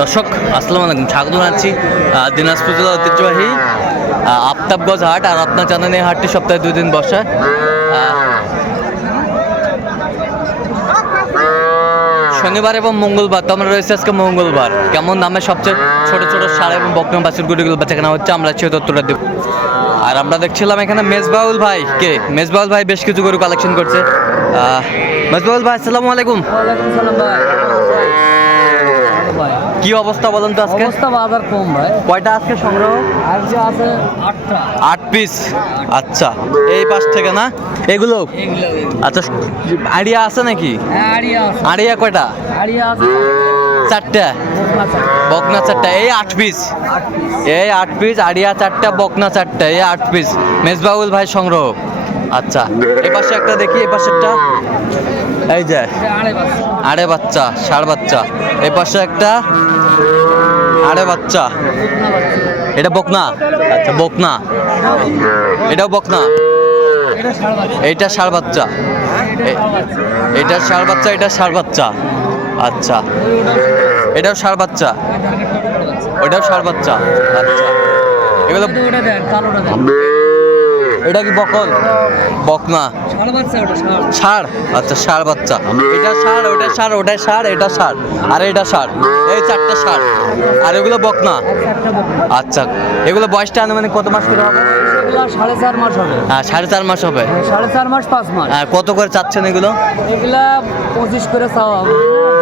দর্শক আসসালামু আলাইকুম। স্বাগত জানাচ্ছি দিনাজপুর জেলার ঐতিহ্যবাহী আফতাবগঞ্জ হাট আর আপনার জানেন এই হাটটি সপ্তাহে দুই দিন বসে। শনিবার এবং মঙ্গলবার তো আমরা রয়েছে আজকে মঙ্গলবার। কেমন দামে সবচেয়ে ছোট ছোট সার এবং বকনা বাছুর গুটিগুলো বেচা কেনা হচ্ছে আমরা সে তথ্যটা দেব। আর আমরা দেখছিলাম এখানে মেজবাউল ভাই কে? মেজবাউল ভাই বেশ কিছু গরু কালেকশন করছে। আহ, মেজবাউল ভাই আসসালামু আলাইকুম। ওয়ালাইকুম সালাম ভাই ভাই। কি অবস্থা বলেন তো আজকে? অবস্থা বাজার কম ভাই। কয়টা আজকে সংগ্রহ? যে আছে আটটা। আট পিস আচ্ছা। এই পাশ থেকে না? এগুলো? এগুলো আচ্ছা আড়িয়া আছে নাকি? আড়িয়া আছে। আইডিয়া কয়টা? আড়িয়া আছে চারটা? বকনা চারটা। এই আট পিস এই আট পিস আড়িয়া চারটা বকনা চারটা এই আট পিস মেজবাউল ভাই সংগ্রহ। আচ্ছা। পাশে একটা দেখি এই পাশেরটা। এই যে। আড়ে বাচ্চা। ষাড় বাচ্চা পাশে একটা আড়ে বাচ্চা। এটা বকনা। আচ্ছা বকনা। এটাও বকনা। এটা ষাড় বাচ্চা। এটা ষাড় বাচ্চা, এটা ষাড় বাচ্চা। আচ্ছা। এটাও ষাড় বাচ্চা। ওইটাও ষাড় বাচ্চা। আচ্ছা। এগুলো ওটা দেন কালোটা দেন এটা কি বকল? বকমা ষাড় আচ্ছা ষাড় বাচ্চা। এটা ষাড় ওটা ষাড় ওটা ষাড় এটা ষাড়। আর এটা ষাড়। এই চারটা ষাড়। আর এগুলো বকমা আচ্ছা এগুলো বয়সটা মানে কত মাস করে হবে? সাড়ে চার মাস হবে। হ্যাঁ সাড়ে চার মাস হবে? সাড়ে চার মাস পাঁচ মাস। হ্যাঁ কত করে চাচ্ছেন এগুলো? এগুলা পঁচিশ করে চাওয়া হবে।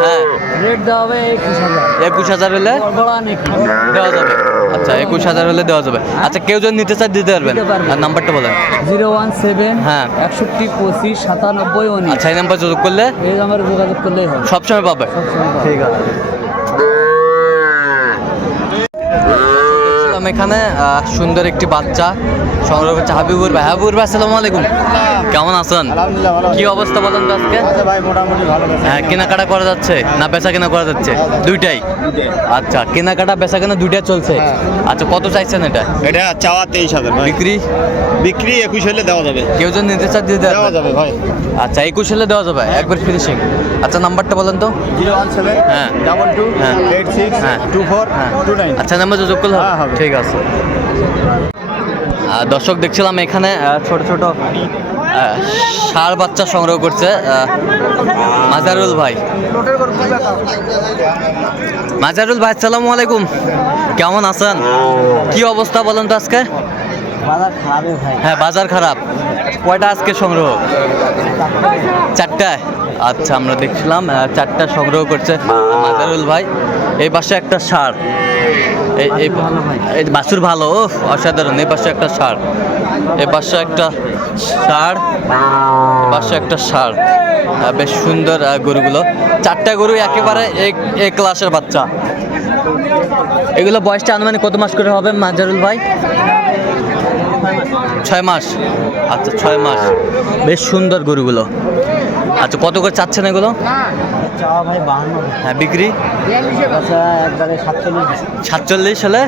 হ্যাঁ। রেট দেওয়া হবে একুশ হাজার। একুশ হাজার হলে দেওয়া যাবে। আচ্ছা একুশ হাজার হলে দেওয়া যাবে। আচ্ছা কেউ যদি নিতে চায় দিতে পারবেন। পারবে। আর নাম্বারটা বলেন। জিরো ওয়ান সেভেন হ্যাঁ। একষট্টি পঁচিশ সাতানব্বই আচ্ছা এই নাম্বার যোগাযোগ করলে এই আমার যোগাযোগ করলেই হবে। সবসময় পাবে। ঠিক আছে দেখছিলাম এখানে সুন্দর একটি বাচ্চা সংগ্রহ করছে হাবিবুর ভাই। হাবিবুর ভাই আসসালামু আলাইকুম। কেমন আছেন? কি অবস্থা বলেন তো আজকে? আচ্ছা হ্যাঁ কেনাকাটা করা যাচ্ছে না বেচা কেনা করা যাচ্ছে? দুইটাই? আচ্ছা কেনাকাটা বেচা কেনা দুইটাই চলছে? হ্যাঁ। আচ্ছা কত চাইছেন এটা? এটা চাওয়া তেইশ হাজার বিক্রি? বিক্রি একুশ হলে দেওয়া যাবে। কেউ যদি নিতে চায় দিতে দেওয়া যাবে। ভাই। আচ্ছা একুশ হলে দেওয়া যাবে একবার ফিনিশিং আচ্ছা নাম্বারটা বলেন তো। জিরো ওয়ান সেভেন হ্যাঁ। ডাবল টু হ্যাঁ। এইট সিক্স হ্যাঁ। টু ফোর হ্যাঁ। Two nine. আচ্ছা নাম্বার যোগাযোগ করলে হ্যাঁ, ঠিক আছে। আহ, দর্শক দেখছিলাম এখানে ছোট ছোট ষাঁড় বাচ্চা সংগ্রহ করছে মাজারুল ভাই। মাজারুল ভাই আসসালামু আলাইকুম। কেমন আছেন? কি অবস্থা বলেন তো আজকে? হ্যাঁ বাজার খারাপ। কয়টা আজকে সংগ্রহ? চারটায়? আচ্ছা আমরা দেখছিলাম চারটা সংগ্রহ করছে মাজারুল ভাই। এই পাশে একটা সার। এই বাছুর ভালো ও অসাধারণ। এই পাশে একটা সার। এই পাশে একটা সার। পাশে একটা সার। বেশ সুন্দর গরুগুলো। চারটা গরু একেবারে এক এক ক্লাসের বাচ্চা। এগুলো বয়সটা আনুমানিক কত মাস করে হবে মাজারুল ভাই? ছয় মাস। আচ্ছা ছয় মাস। বেশ সুন্দর গরুগুলো। আচ্ছা কত করে চাচ্ছেন এগুলো? ভাই বাহান্ন। হ্যাঁ বিক্রি? আচ্ছা একবারে সাতচল্লিশ। সাতচল্লিশ হলে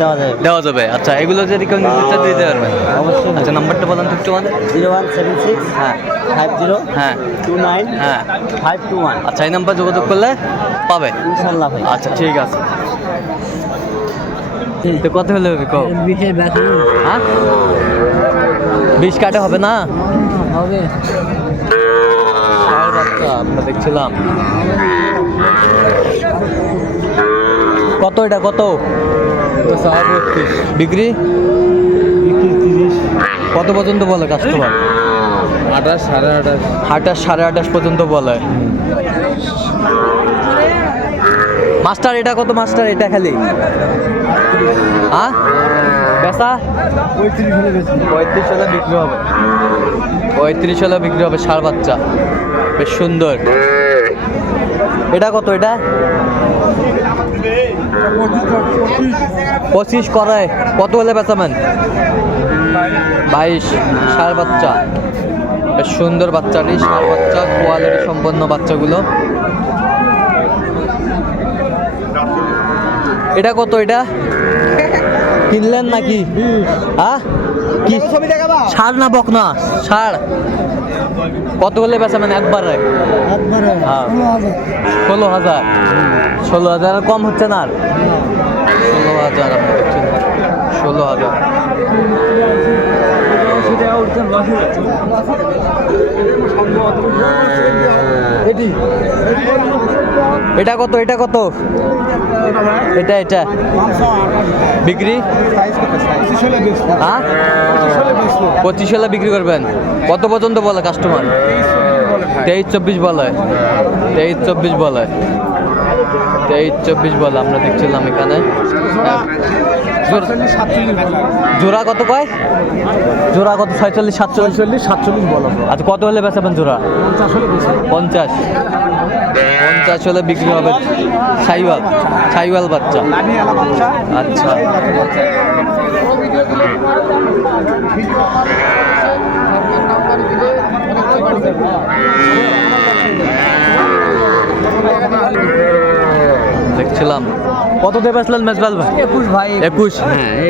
দেওয়া যাবে। দেওয়া যাবে। আচ্ছা এগুলো যদি কেউ নিতে চায় দিতে পারবেন অবশ্যই। আচ্ছা নাম্বারটা বলেন তো একটু আমাদের। জিরো ওয়ান সেভেন সিক্স হ্যাঁ। ফাইভ জিরো হ্যাঁ। টু নাইন হ্যাঁ। Five two one. আচ্ছা এই নাম্বার যোগাযোগ করলে পাবে। ইনশাল্লাহ আচ্ছা ঠিক আছে। তো কত হলে হবে? ব্যাপার হ্যাঁ? বিশ কাটে হবে না? হবে। বাচ্চা আমরা দেখছিলাম। কত এটা কত? বিক্রি কত পর্যন্ত বলে কাস্টমার আঠাশ সাড়ে আঠাশ। আঠাশ সাড়ে আঠাশ পর্যন্ত বলে। মাস্টার এটা কত মাস্টার? এটা খালি। হ্যাঁ বেসা পঁয়ত্রিশ হলে বেশি। পঁয়ত্রিশ হলে বিক্রি হবে। পঁয়ত্রিশ হলে বিক্রি হবে ষাড় বাচ্চা। বেশ সুন্দর। এটা কত এটা? পঁচিশ করে কত হলে বেচাবেন বাইশ। ষাড় বাচ্চা। বেশ সুন্দর বাচ্চাটি ষাড় বাচ্চা, কোয়ালিটি সম্পন্ন বাচ্চাগুলো। এটা কত এটা? কিনলেন নাকি? হ্যাঁ কি? ষাড় না বক না ষাড় কত হলে বেচাবেন একবারে? একবারে। হ্যাঁ। ষোলো হাজার। ষোলো হাজার। কম হচ্ছে না আর? ষোলো হাজার ষোলো হাজার। এটি। এটা কত এটা কত? এটা এটা। বিক্রি? হ্যাঁ? পঁচিশ হলে বিক্রি করবেন। কত পর্যন্ত বলে কাস্টমার তেইশ চব্বিশ বলে। তেইশ চব্বিশ বলে। তেইশ চব্বিশ বলে আমরা দেখছিলাম এখানে। জোর- জোড়া কত কয়? জোড়া কত? ছয়চল্লিশ সাতচল্লিশ? চল্লিশ সাতচল্লিশ বলো আচ্ছা কত হলে বেচাবেন জোড়া? পঞ্চাশ পঞ্চাশ। পঞ্চাশ হলে বিক্রি হবে সাইওয়াল। সাইওয়াল বাচ্চা। আচ্ছা। দেখছিলাম। কত দেবে আসলেন মেজবাল ভাই? একুশ ভাই একুশ।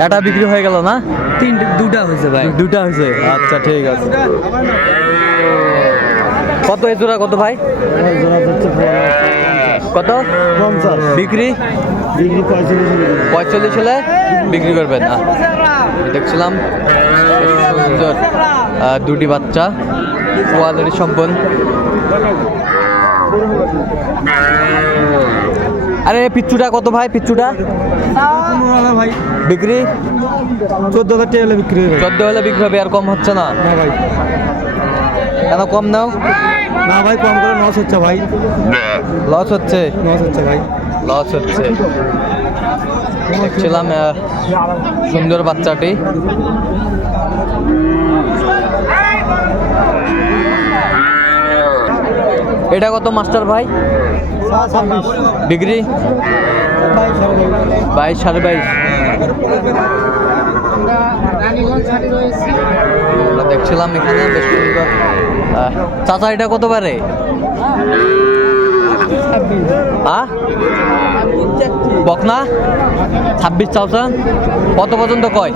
এটা বিক্রি হয়ে গেল না? তিন দুটা হয়েছে ভাই। দুটা হয়েছে? আচ্ছা ঠিক আছে। কত এই জোড়া? কত ভাই? কত? পঞ্চাশ। বিক্রি? পঁয়তাল্লিশ পঁয়তাল্লিশ হলে বিক্রি করবেন না? দেখছিলাম। সুন্দর দুটি বাচ্চা কোয়ালিটি সম্পন্ন। আরে পিচ্ছুটা কত ভাই পিচ্ছুটা ভাই বিক্রি? চোদ্দ হাজার টাকা হলে বিক্রি হবে চোদ্দ হলে বিক্রি হবে আর কম হচ্ছে না? না ভাই। কেন কম নাও না ভাই কম করে নশ হচ্ছে ভাই। লস হচ্ছে? নশ হচ্ছে ভাই। লস হচ্ছে। দেখছিলাম সুন্দর বাচ্চাটি। এটা কত মাস্টার ভাই? ডিগ্রি? বাইশ, সাড়ে বাইশ। দেখছিলাম এখানে, বেশ চাচা, এটা কত পারে বকনা? ছাব্বিশ চাওছেন কত পর্যন্ত কয়?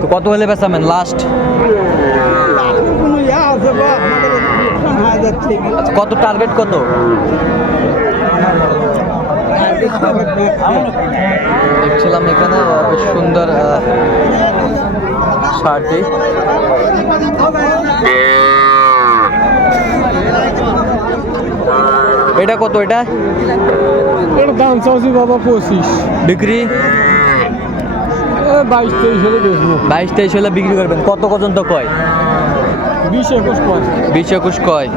তো কত হলে বেচামেন লাস্ট কত টার্গেট কত? দেখছিলাম এখানে সুন্দর শার্টটি এটা কত এটা? এর দাম বাবা পঁচিশ। বিক্রি? বাইশ তেইশ হলে বেচবো। বাইশ তেইশ হলে বিক্রি করবেন। কত পর্যন্ত কয়? বিশ একুশ পাঁচ বিশ একুশ কয়?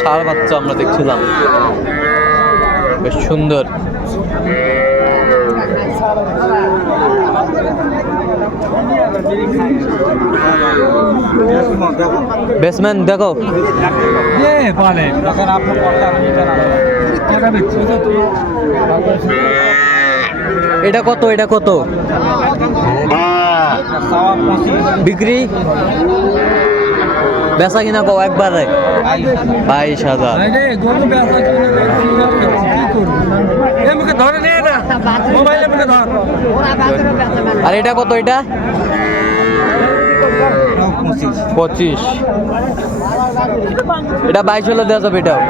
ষাঁড় বাচ্চা আমরা দেখছিলাম। বেশ সুন্দর। বেসম্যান দেখো। এটা কত এটা কত? বিক্রি? বেচা কিনা কও একবারে? বাইশ হাজার। আর এটা কত এটা? পঁচিশ। এটা বাইশ হলে দেওয়া যাবে এটাও।